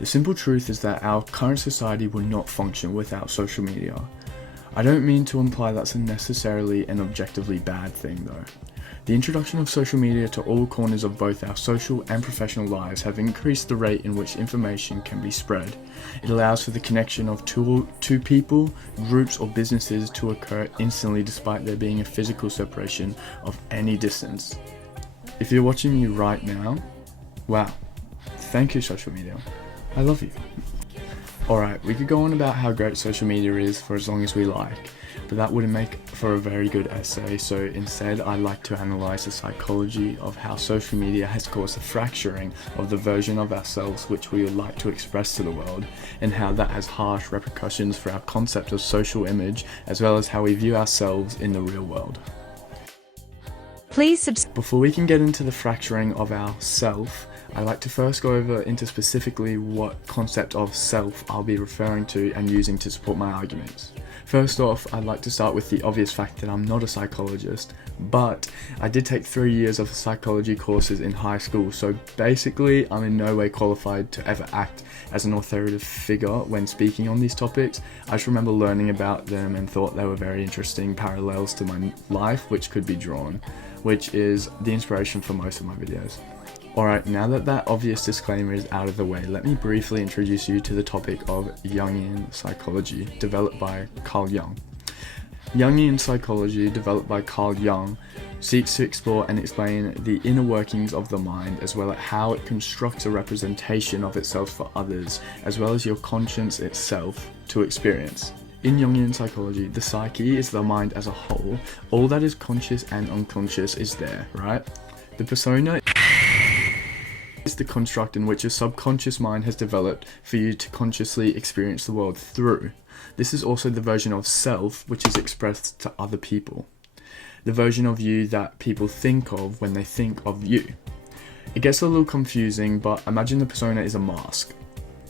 The simple truth is that our current society would not function without social media. I don't mean to imply that's necessarily an objectively bad thing though. The introduction of social media to all corners of both our social and professional lives have increased the rate in which information can be spread. It allows for the connection of two people, groups or businesses to occur instantly despite there being a physical separation of any distance. If you're watching me right now, wow, thank you social media. I love you. Alright, we could go on about how great social media is for as long as we like, but that wouldn't make for a very good essay, so instead I'd like to analyse the psychology of how social media has caused a fracturing of the version of ourselves which we would like to express to the world, and how that has harsh repercussions for our concept of social image, as well as how we view ourselves in the real world. Before we can get into the fracturing of our self, I'd like to first go over into specifically what concept of self I'll be referring to and using to support my arguments. First off, I'd like to start with the obvious fact that I'm not a psychologist, but I did take 3 years of psychology courses in high school, so basically I'm in no way qualified to ever act as an authoritative figure when speaking on these topics. I just remember learning about them and thought they were very interesting parallels to my life which could be drawn, which is the inspiration for most of my videos. Alright, now that that obvious disclaimer is out of the way, let me briefly introduce you to the topic of Jungian psychology, developed by Carl Jung. Jungian psychology, developed by Carl Jung, seeks to explore and explain the inner workings of the mind, as well as how it constructs a representation of itself for others, as well as your conscience itself to experience. In Jungian psychology, the psyche is the mind as a whole. All that is conscious and unconscious is there, right? The persona is the construct in which your subconscious mind has developed for you to consciously experience the world through. This is also the version of self which is expressed to other people. The version of you that people think of when they think of you. It gets a little confusing, but imagine the persona is a mask.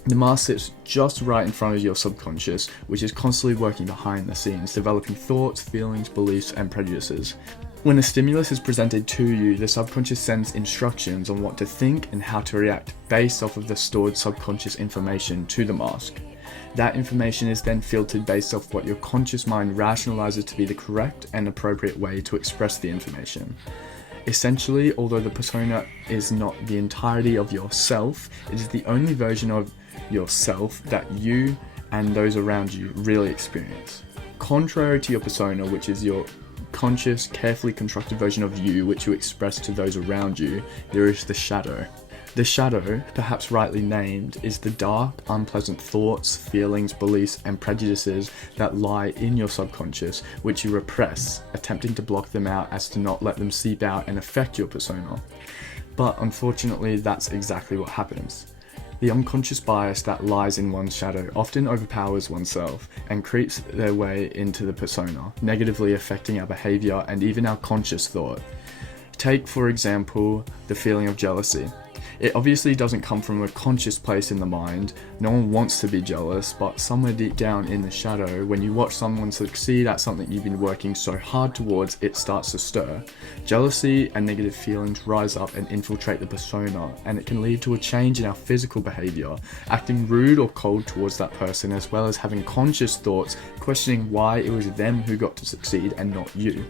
The mask sits just right in front of your subconscious, which is constantly working behind the scenes, developing thoughts, feelings, beliefs, and prejudices. When a stimulus is presented to you, the subconscious sends instructions on what to think and how to react based off of the stored subconscious information to the mask. That information is then filtered based off what your conscious mind rationalizes to be the correct and appropriate way to express the information. Essentially, although the persona is not the entirety of yourself, it is the only version of yourself that you and those around you really experience. Contrary to your persona, which is your conscious, carefully constructed version of you which you express to those around you, there is the shadow. The shadow, perhaps rightly named, is the dark, unpleasant thoughts, feelings, beliefs, and prejudices that lie in your subconscious, which you repress, attempting to block them out as to not let them seep out and affect your persona. But unfortunately, that's exactly what happens. The unconscious bias that lies in one's shadow often overpowers oneself and creeps their way into the persona, negatively affecting our behavior and even our conscious thought. Take, for example, the feeling of jealousy. It obviously doesn't come from a conscious place in the mind. No one wants to be jealous, but somewhere deep down in the shadow, when you watch someone succeed at something you've been working so hard towards, it starts to stir. Jealousy and negative feelings rise up and infiltrate the persona, and it can lead to a change in our physical behavior, acting rude or cold towards that person, as well as having conscious thoughts, questioning why it was them who got to succeed and not you.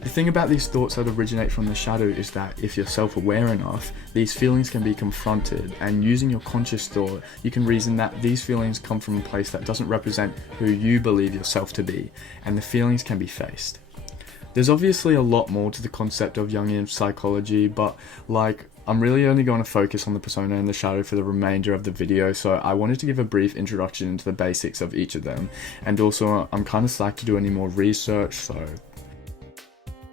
The thing about these thoughts that originate from the shadow is that if you're self-aware enough, these feelings can be confronted, and using your conscious thought, you can reason that these feelings come from a place that doesn't represent who you believe yourself to be, and the feelings can be faced. There's obviously a lot more to the concept of Jungian psychology, but I'm really only going to focus on the persona and the shadow for the remainder of the video, so I wanted to give a brief introduction into the basics of each of them, and also I'm kind of slack to do any more research, so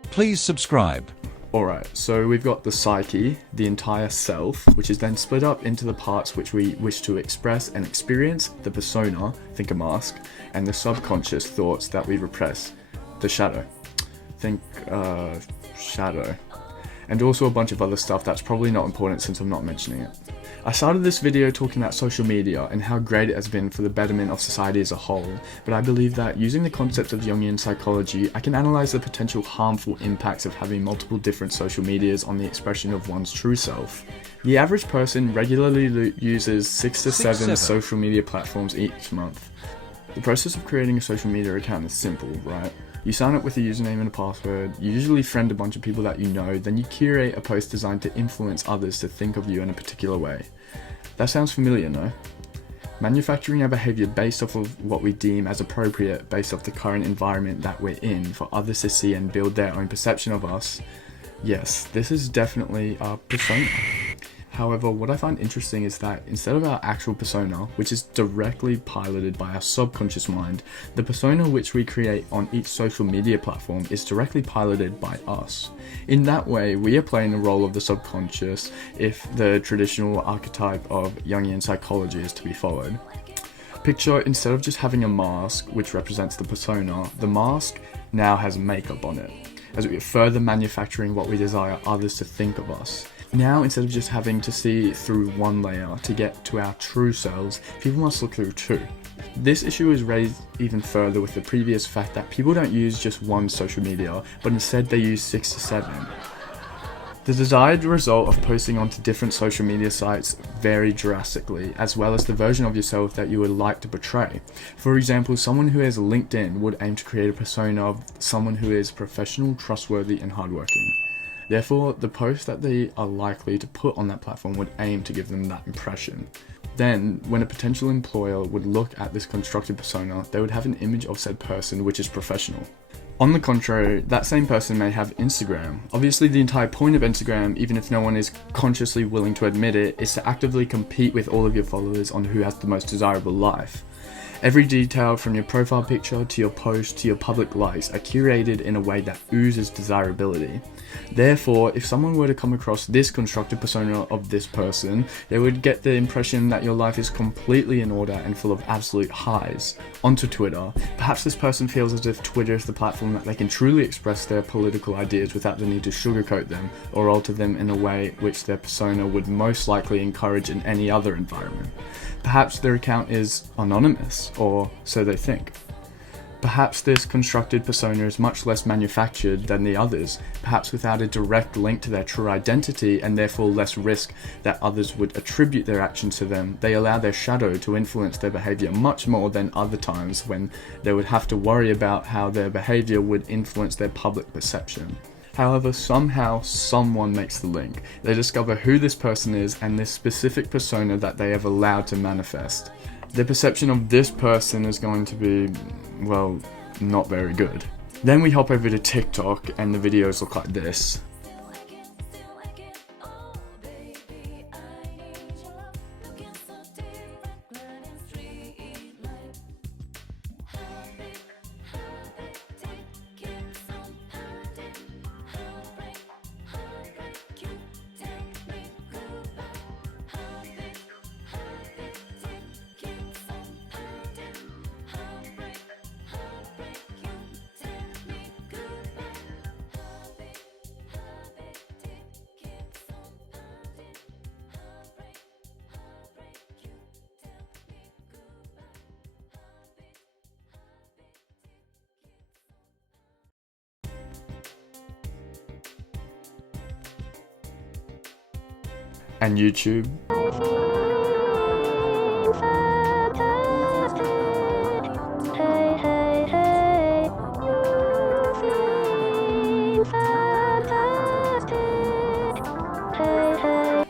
please subscribe. Alright, so we've got the psyche, the entire self, which is then split up into the parts which we wish to express and experience, the persona, think a mask, and the subconscious thoughts that we repress, the shadow, think shadow, and also a bunch of other stuff that's probably not important since I'm not mentioning it. I started this video talking about social media and how great it has been for the betterment of society as a whole, but I believe that using the concept of Jungian psychology, I can analyse the potential harmful impacts of having multiple different social medias on the expression of one's true self. The average person regularly uses 6 to 7 social media platforms each month. The process of creating a social media account is simple, right? You sign up with a username and a password, you usually friend a bunch of people that you know, then you curate a post designed to influence others to think of you in a particular way. That sounds familiar, no? Manufacturing our behaviour based off of what we deem as appropriate based off the current environment that we're in for others to see and build their own perception of us. Yes, this is definitely our persona. However, what I find interesting is that instead of our actual persona, which is directly piloted by our subconscious mind, the persona which we create on each social media platform is directly piloted by us. In that way, we are playing the role of the subconscious if the traditional archetype of Jungian psychology is to be followed. Picture, instead of just having a mask, which represents the persona, the mask now has makeup on it, as we are further manufacturing what we desire others to think of us. Now, instead of just having to see through one layer to get to our true selves, people must look through two. This issue is raised even further with the previous fact that people don't use just one social media, but instead they use 6 to 7. The desired result of posting onto different social media sites vary drastically, as well as the version of yourself that you would like to portray. For example, someone who has LinkedIn would aim to create a persona of someone who is professional, trustworthy, and hardworking. Therefore, the post that they are likely to put on that platform would aim to give them that impression. Then, when a potential employer would look at this constructed persona, they would have an image of said person which is professional. On the contrary, that same person may have Instagram. Obviously, the entire point of Instagram, even if no one is consciously willing to admit it, is to actively compete with all of your followers on who has the most desirable life. Every detail from your profile picture to your post to your public likes are curated in a way that oozes desirability. Therefore, if someone were to come across this constructed persona of this person, they would get the impression that your life is completely in order and full of absolute highs. Onto Twitter, perhaps this person feels as if Twitter is the platform that they can truly express their political ideas without the need to sugarcoat them or alter them in a way which their persona would most likely encourage in any other environment. Perhaps their account is anonymous, or so they think. Perhaps this constructed persona is much less manufactured than the others, perhaps without a direct link to their true identity and therefore less risk that others would attribute their actions to them. They allow their shadow to influence their behaviour much more than other times when they would have to worry about how their behaviour would influence their public perception. However, somehow someone makes the link. They discover who this person is and this specific persona that they have allowed to manifest. Their perception of this person is going to be, well, not very good. Then we hop over to TikTok and the videos look like this. And YouTube.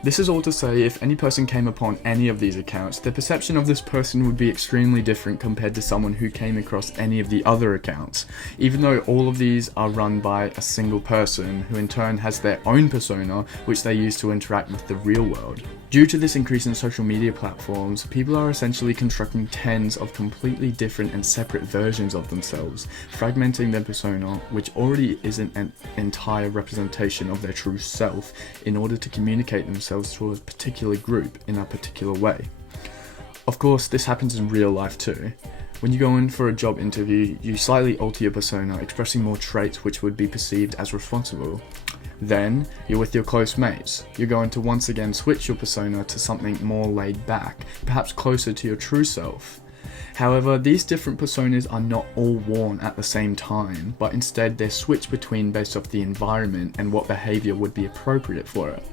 This is all to say, if any person came upon any of these accounts, their perception of this person would be extremely different compared to someone who came across any of the other accounts, even though all of these are run by a single person who in turn has their own persona which they use to interact with the real world. Due to this increase in social media platforms, people are essentially constructing tens of completely different and separate versions of themselves, fragmenting their persona, which already isn't an entire representation of their true self, in order to communicate themselves to a particular group in a particular way. Of course, this happens in real life too. When you go in for a job interview, you slightly alter your persona, expressing more traits which would be perceived as responsible. Then, you're with your close mates. You're going to once again switch your persona to something more laid back, perhaps closer to your true self. However, these different personas are not all worn at the same time, but instead they're switched between based off the environment and what behavior would be appropriate for it.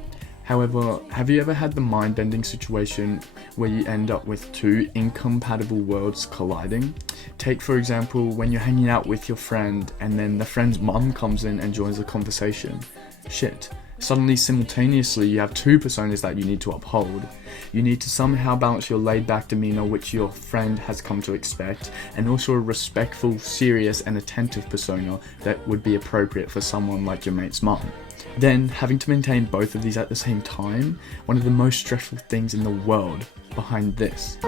However, have you ever had the mind-bending situation where you end up with two incompatible worlds colliding? Take for example when you're hanging out with your friend and then the friend's mum comes in and joins the conversation. Shit. Suddenly, simultaneously, you have two personas that you need to uphold. You need to somehow balance your laid-back demeanor, which your friend has come to expect, and also a respectful, serious, and attentive persona that would be appropriate for someone like your mate's mum. Then, having to maintain both of these at the same time, one of the most stressful things in the world behind this.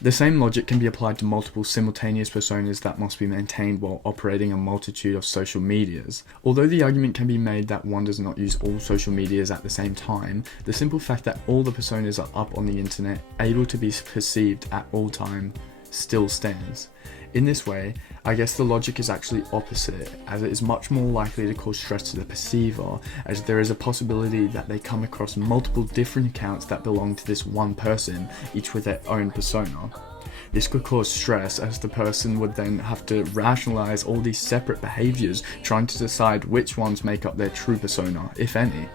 The same logic can be applied to multiple simultaneous personas that must be maintained while operating a multitude of social medias. Although the argument can be made that one does not use all social medias at the same time, the simple fact that all the personas are up on the internet, able to be perceived at all time, still stands. In this way, I guess the logic is actually opposite, as it is much more likely to cause stress to the perceiver, as there is a possibility that they come across multiple different accounts that belong to this one person, each with their own persona. This could cause stress, as the person would then have to rationalize all these separate behaviors, trying to decide which ones make up their true persona, if any.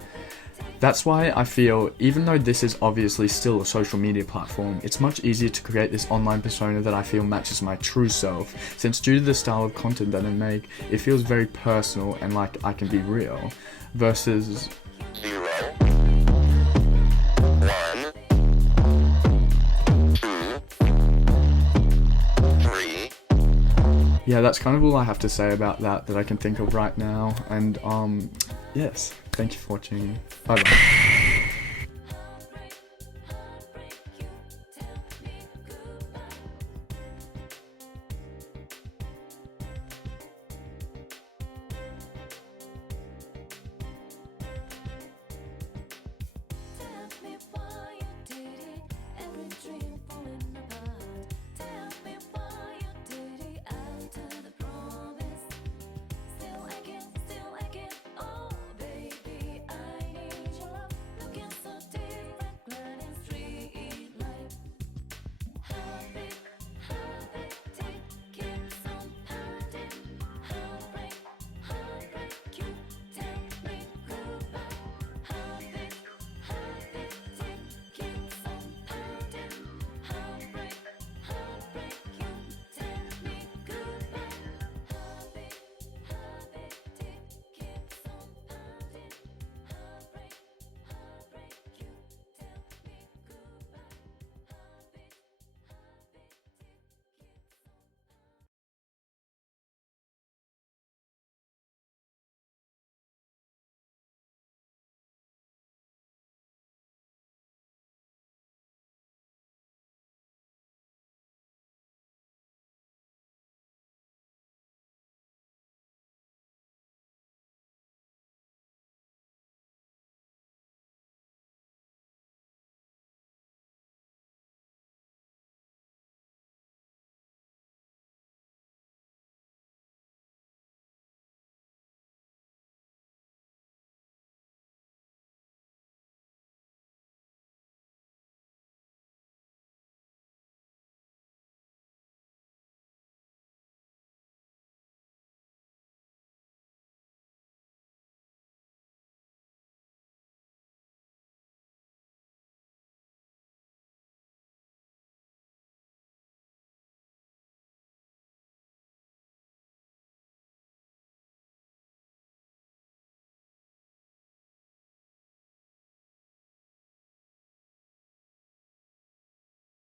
That's why I feel, even though this is obviously still a social media platform, it's much easier to create this online persona that I feel matches my true self, since due to the style of content that I make, it feels very personal and like I can be real, versus 0, 1, 2, 3. Yeah, that's kind of all I have to say about that I can think of right now, and yes, thank you for watching. Bye bye.